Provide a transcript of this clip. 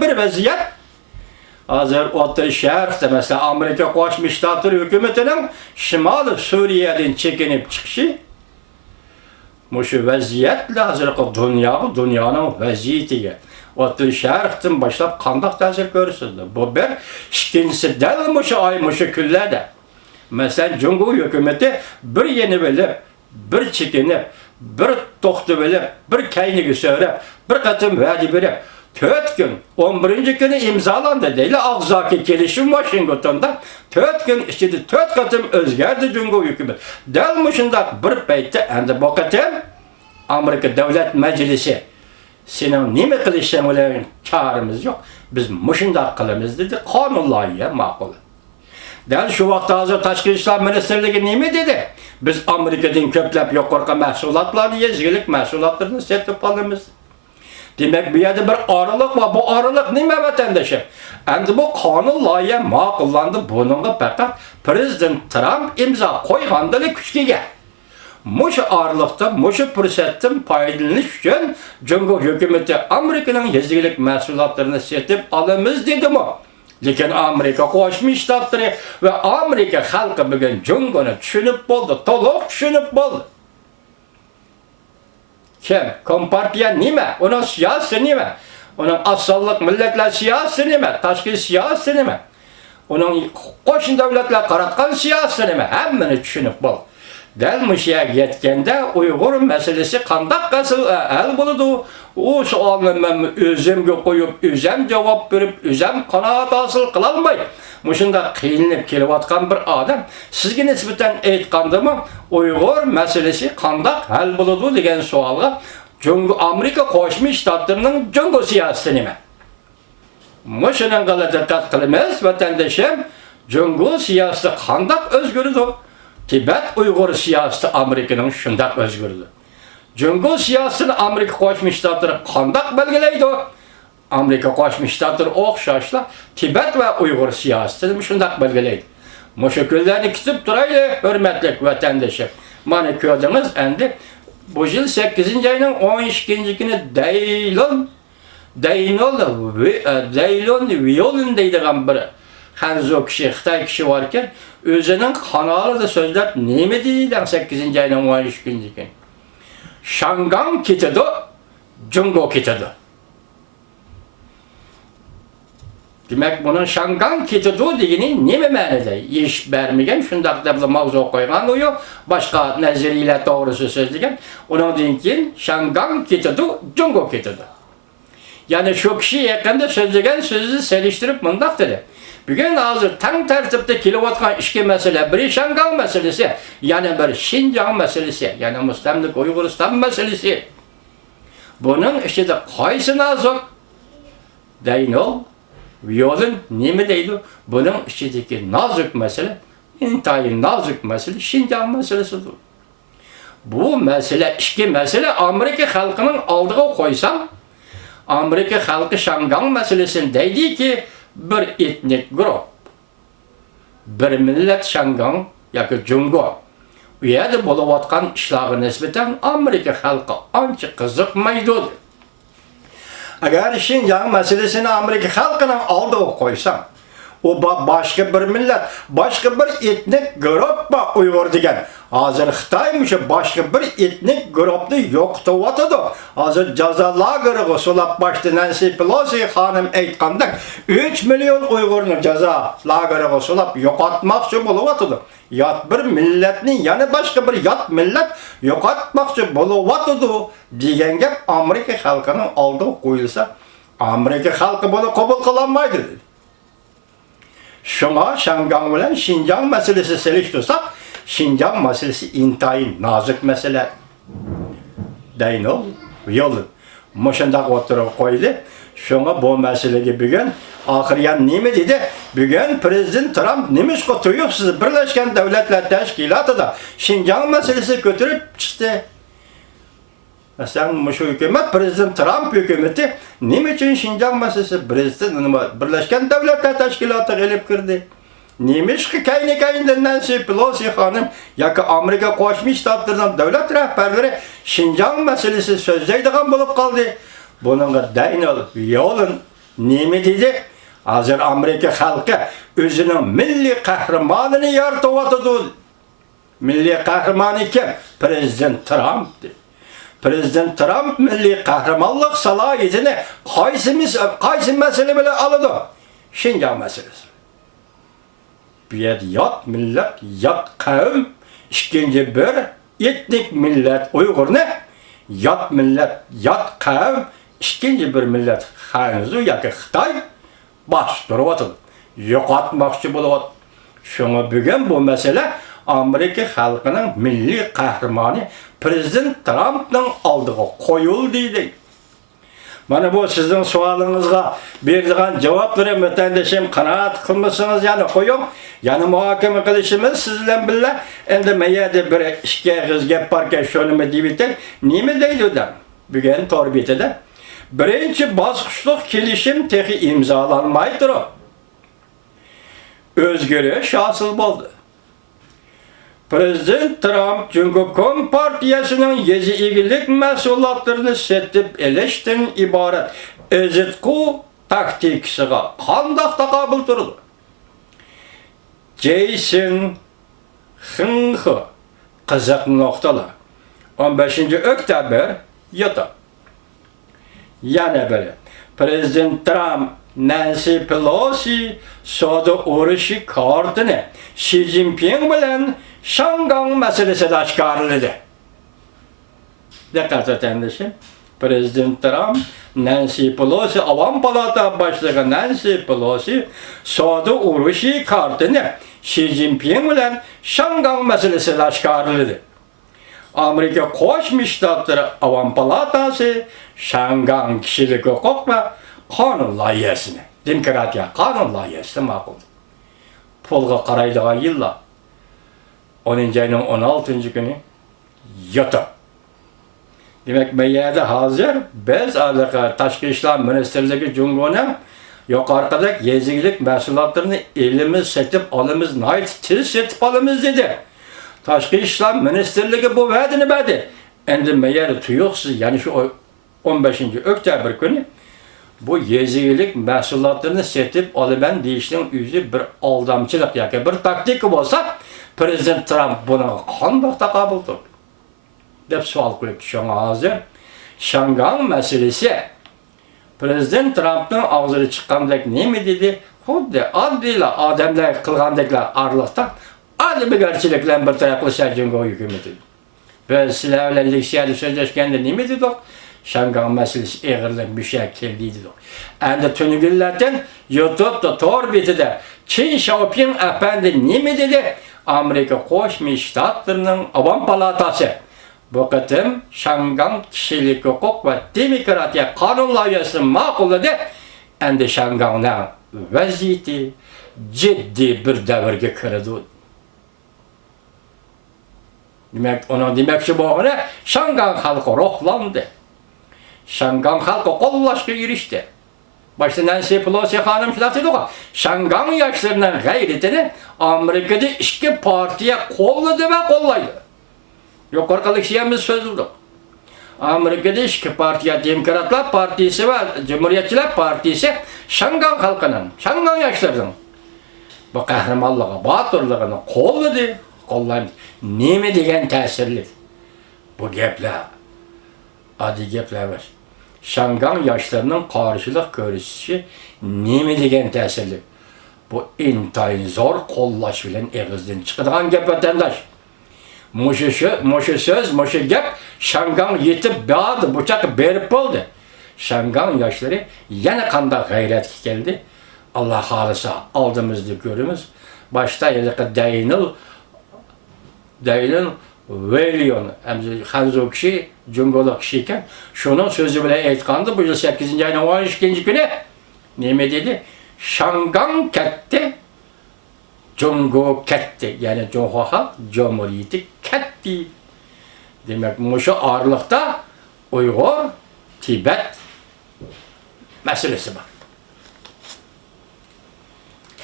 bir vaziyet. Hazır O'rta Sharqda mesela Amerika Qo'shma Shtatlari hukumatining Shimoliy Suriyadan chekinib chiqishi mushu vaziyatlar hozirgi dunyoning vaziyatiga O'rta Sharqdan boshlab qanday ta'sir ko'rsatdi. Bu bir, ikkinchisi dal mushu oy mushu kunlarda mesela Jungo hukumati bir yeni bilib, bir chekinib, bir to'xtab bilib, bir kayniga so'rab, bir qatim va'da berib 4 gün, 11. günü imzalandı değil, ağzaki kelişim Washington'da 4 gün içinde 4 katım özgerdi Jungo hükümet. Delmişinde bir peytte, endi bu katım Amerika Devlet Meclisi senin nime kılışın öyle çağrımız yok. Biz muşunda kılımız dedi, kanunlayıya makul. Del şu vakti hazır Tashqi ishlar Ministerliği nime dedi? Biz Amerika'dan köplep yukarı mahsulatlarını, yezgilik mahsulatlarını setip alımız. Demek bir yerde bir aralık var. Bu aralık nime vatandaşım? Endi bu kanun layığa makullandı. Bununla fakat Prezident Trump imza koygandalı küçüge. Muşu aralıkta, muşu fırsattan faydalanış için Jungo hükümeti Amerika'nın yezgilik mahsulatlarını setip alımız dedi mi? Lekin Amerika Qo'shma Shtatlari ve Amerika halkı bugün Jungo'nu tushunib bo'ldi, to'liq tushunib bo'ldi. Kim? Kompartiya nima? Onun siyasi nima? Onun asallık milletler siyasi nima? Tashqi siyasi nima? Onun qo'shni davlatlar qaratgan siyasi nima? Hammani tushunib bo'ldi. Dal mushuga yetganda Uyg'ur masalasi qanday hal bo'ladi? O savolni men o'zimga qo'yib, o'zim javob berib, o'zim qanoat hosil qila olmay, mushunda qiynalib kelayotgan bir odam sizga nisbatan aytgandimi, Uyg'ur masalasi qanday hal bo'ladi degan savolga Amerika Qo'shma Shtatlarining Jungo siyosati nima? Mushuning diqqat qilamiz, vatandoshim, Jungo siyosati qanday o'zgardi? Tibet Uyg'ur siyosati Amerikaning shunday o'zgardi. Jungo siyosatini Amerika Qo'shma Shtatlari qanday belgilaydi? Amerika Qo'shma Shtatlari o'xshashla Tibet va Uyg'ur siyosatini shunday belgilaydi. Mushu kunlarni kutib turaylik, hurmatli vatandoshlar. Mana ko'rdingiz, endi bu yil 8-oyning 12-kuni Daylon Violin deydigan bir Hanzo kishi, Xitoy kishi bor ekan, o'zining kanalida so'zlab nima deydi 8-oyning 12-kuni? Shangang ketadi, Jungo ketadi. Demek bunun Shangang ketadi degani nima ma'noda? Ish bermagan, shundaq deb mavzu qo'ygan u yo'q, boshqa nazariyalar to'g'risi so'zlagan. Undan keyin Shangang ketadi, Jungo ketadi. Ya'ni shu kishi yaqinda so'zlagan so'zni selishtirib mundaq dedi. Bugün hozir tang tartibda kelayotgan ikki masala, biri Shangang masalasi, yana bir Xinjiang masalasi, yana mustamlik Uyg'uriston masalasi. Buning ichida qaysi nozik? Daynol, Violin nima deydi? Buning ichidagi nozik masala, intayin nozik masala Xinjiang masalasidir. Bu masala, ikki masala Amerika xalqining oldiga qo'ysam, Amerika xalqi Shangang masalasini deydiki, bir etnik grup, bir millet Shangang yoki Jungo. U yerda bo'layotgan ishlarga nisbatan Amerika xalqi ancha qiziqmaydi. Agar Xinjiang masalasini Amerika xalqining oldiga qo'ysam, o başka bir millet, başka bir etnik grup Uyg'ur degan. Hozir Xitoy başka bir etnik grupni yo'qotyapti. Hozir jazo lageriga solab boshda Nancy Pelosi xonim aytgandek 3 million Uyg'urni jazo lageriga solab yo'qotmoqchi bo'lyapti. Yot bir millatni, yana boshqa bir yot millat yo'qotmoqchi bo'lyapti degan gap Amerika xalqining oldiga qo'yilsa, Amerika xalqi buni qabul qilolmaydi. Şuna Shangang bilan Xinjiang masalasi selishtirsak, Xinjiang masalasi intayin nozik masala. Daynol, Violin. Mushundaq o'tirib qo'ydi. Şuna bu masalaga bugun oxiriyan nima dedi? Bugun Prezident Trump nimishqa to'yibsiz Birlashgan Davlatlar Tashkilotida Xinjiang masalasi ko'tarib chiqdi. Mesela şu hükümet, Prezident Trump hükümeti nima uchun Xinjiang masalasi Birlashgan Davlatlar Tashkilotiga elib kirdi? Nimishki kayni Nancy Pelosi xonim yoki Amerika Qo'shma Shtatlarining davlat rahbarlari Xinjiang masalasi so'zlaydigan bo'lib qoldi. Buningga Daynol Violin Nemi dedi? Hazır Amerika halkı özünün milli kahramanını yartıvatıdı. Milli kahramanı kim? Prezident Trump'tı. Prezident Trump milli kahramanlık salayetini qaysi mesele bile alıdı? Şincan meselesi. Bir yat millet, yat kavim, ikinci bir etnik millet Uygur ne? Yat millet, yat kavim, ikinci bir millet Hanzu yoki Xitoy bastırıp atıldı. Yo'qotmoqchi bo'lyapti. Şuna bugün bu mesele Amerika halkının milli kahramanı Prezident Trump'ın aldığı koyuldu deydi. Mana bu sizin sualınızga berdiğin cevapları vatandaşım kanaat kılmışsınız yani koyun. Yani muhakeme kılışımız sizle bile endi meyede bir işke kız gap barken şunu mu deyibiten nime deydi o da? Bugün torbiyete birinci basqıçlık kelişim tehi imzalanmaydır o. Özgürlüğü hasıl oldu. Prezident Trump Cumhuriyet Partiyasının yezigilik mesuliyetlerini setip eleşten ibaret ezitku taktikisiga qandaq taqabul turdi. Jason Hınxı qiziq noktalar. 15. oktyabr yata. Yana biri. Prezident Trump Nancy Pelosi soda urushi kartini Xi Jinping bilan Şangan meselesi de çıkarıldı. Dikkat vatandaşım. Prezident Trump, Nancy Pelosi, Avam Palata Başkanı Nancy Pelosi, soda urushi kartını Xi Jinping bilan Şangan meselesi de çıkarıldı. Amerika Koşmuş Ştatları Avam Palatası, Şangan kişilik hukuk ve kanun layihasini, demokratiya kanun layihasini ma'qul. Polga qaraydigan yillar 10. ayının 16. günü yata. Demek meyyede hazır biz Tashqi ishlar Ministerligi Cumhuriyeti'nin yuqorqidagi yezigilik mahsulotlarini elimiz setip alımız, nayt tez setip alımız dedi. Tashqi ishlar Ministerligi bu va'dini berdi. Endi meyyede tuyuqsiz yani şu 15. oktyabr günü bu yezigilik mahsulotlarini setip alıman deyishning o'zi bir aldamchilik yoki bir taktika bo'lsa Prezident Trump buni qanday taqabul qildi deb savol qo'yibdi. Shunga hozir Şangan meselesi Prezident Trump'ning og'zidan chiqqandek nima dedi? Xuddi oddiy odamlar qilgandeklar arliqda adabigarchiliklar bir taraf qilishar Cumhuriyet hukumati. Biz sizlar bilan leksiyada so'zlashganda nima dedik? Şangan meselesi eğirlen bir şey keldiydi. Endi tünügüllerden YouTube'da tor betide Çin Xiaoping efendi nime dedi? Amerika Koşmuş Ştatlarının Avam Palatası bu kıtım Şangan kişilik hukuk ve demokratiya kanun layihasını ma'qulladı. Endi Şangan'ın vaziyeti ciddi bir devirge kirdi. Demek bu ne? Şangan halkı ruhlandı. Şangan halkı qollashga erişti. Başta Nancy Pelosi hanım şulat dedi o. Şangan yaşlarının gayretini Amerika'da iki partiye kolladı ve kollaydı. Yukarıdaki şeyimiz sözüldü. Amerika'da iki partiye Demokratlar Partisi ve Cumhuriyetçiler Partisi Şangan halkının, Şangan yaşlarının bu kahramanlığı, batırlığını kolladı. Kollaydı. Neme degen tesirli? Bu gepler. Adi gepler var. Şangan yaşlarının karşılık görüşü neme degen tesirli? Bu intayin zor kollaş bilen eğizden çıkıdığan gep vatandaş. Muşu söz, muşu gep Şangan yetip bağdı, bıçak berip oldu. Şangan yaşları yana kanda gayret geldi. Allah halisa aldığımızda görümüz. Başta yılıkı Daniel William, Hanzo kişi, Cumhurlu kişiyken, şunun sözü bile aytkandı, bu yıl 8. ayının 12. günü, neme dedi? Şangan ketti, Cumhur ketti, yani Cumhur Halk Cumhuriyeti ketti. Demek şu ağırlıkta Uygur, Tibet meselesi var.